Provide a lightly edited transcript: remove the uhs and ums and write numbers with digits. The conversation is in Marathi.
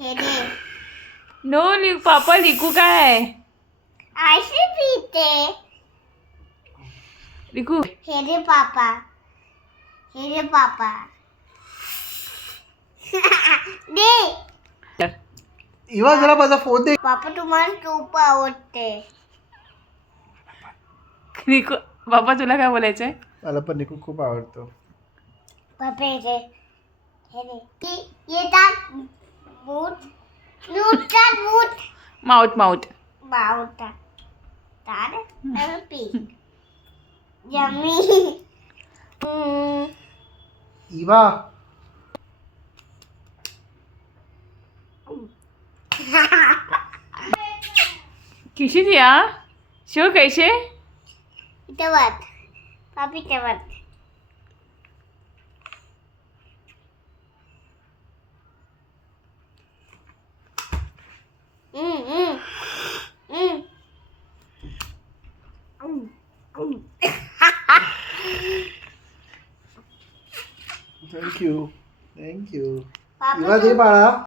हे दे. नो पापा लिकू काय अशी पिते. लिकू हे दे पापा. हे दे पापा. दे. इवा जरा माझा फोन दे. पापा तुम्हाला खूप आवडते. लिकू पापा तुला काय बोलायचंय मला पण निकू खूप आवडतो. पापा हे दे. हे दे. येतात बूट. नुसतात बूट. माऊट माऊट बावटा. तार पी. यम्मी. इवा किशी दिया शिव कैसे तेवत. पापी तेवत. Thank you thank you. पापा इवा दे बाळा.